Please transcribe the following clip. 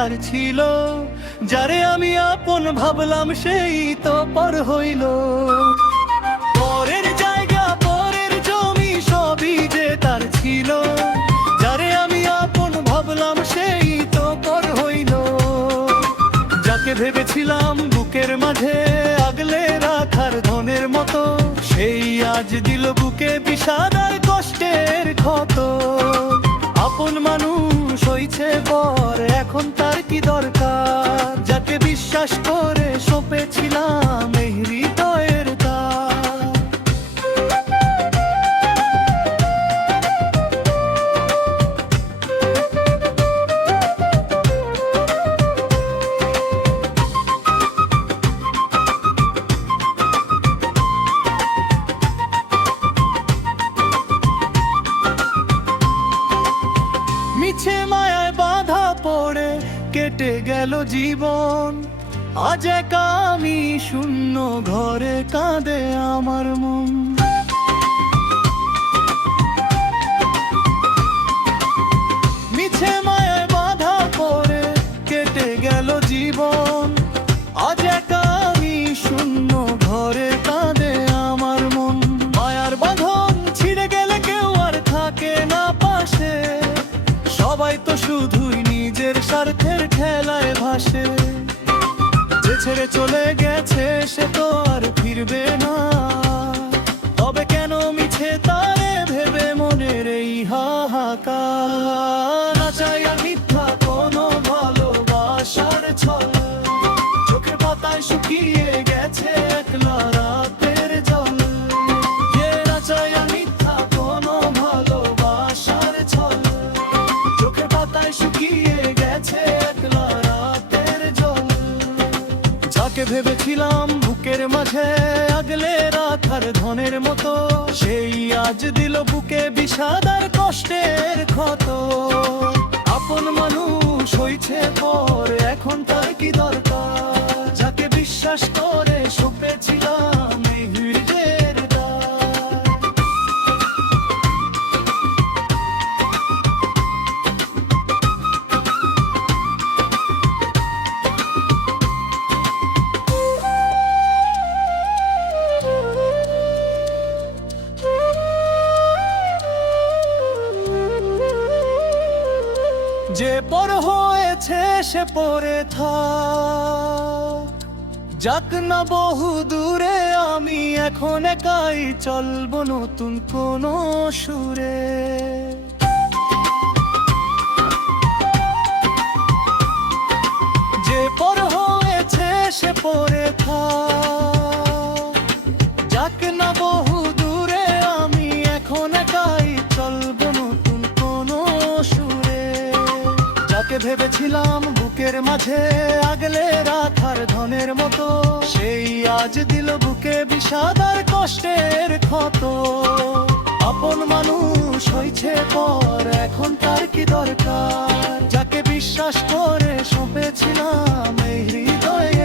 তার ছিল, যারে আমি আপন ভাবলাম সেই তো পর হইল। পরের জায়গা পরের জমি সবই যে তার ছিল, যারে আমি আপন ভাবলাম সেই তো পর হইল। যাকে ভেবেছিলাম বুকের মাঝে আগলে রাখার ধনের মতো, সেই আজ দিল বুকে বিষাদ আর কষ্টের ক্ষত। আপন মানুষ হইছে পর, এখন তার কি দরকার? যাকে বিশ্বাস করে সঁপেছিলাম এই হৃদয়ের তার। মিছে মায়ায় বাধা পড়ে কেটে গেল জীবন, আজ একা আমি শূন্য ঘরে কাঁদে আমার মন। মিছে মায়ায় বাধা পড়ে কেটে গেল জীবন, আজ একা আমি শূন্য ঘরে কাঁদে আমার মন। মায়ার বাঁধন ছিঁড়ে গেলে কেউ আর থাকে না পাশে, সবাই তো শুধুই নিজের স্বার্থের খেলায় ভাসে। যে ছেড়ে চলে গেছে সে তো আর ফিরবে না, তবে কেন মিছে তারে ভেবে মনের এই হাহাকার? না চাই আর মিথ্যা কোনো ভালোবাসার ছল, চোখের পাতায় শুকিয়ে গেছে একলা রাতের জল। না চাই আর মিথ্যা কোনো ভালোবাসার ছল, চোখের পাতায় শুকিয়ে গেছে একলা রাতের জল। যাকে ভেবেছিলাম বুকের মাঝে আগলে রাখার ধনের মতো, সেই আজ দিল বুকে বিষাদ আর কষ্টের ক্ষত। আপন মানুষ হইছে পর, এখন তার কি দরকার? যাকে বিশ্বাস করে সঁপেছিলাম এই হৃদয়ের দ্বার। যে পর হয়েছে সে পরে থাক, যাক না বহু দূরে, আমি এখন একাই চলবো নতুন কোন সুরে। যে পর হয়েছে সে পরে থাক, যাক না বহু দূরে, আমি এখন একাই চলবো নতুন কোন সুরে। যাকে ভেবেছিলাম বুকের মাঝে আগলে রাখার ধনের মতো, সেই আজ দিল বুকে বিষাদ আর কষ্টের ক্ষত। আপন মানুষ হইছে পর, এখন তার কি দরকার? যাকে বিশ্বাস করে সঁপেছিলাম এই হৃদয়ে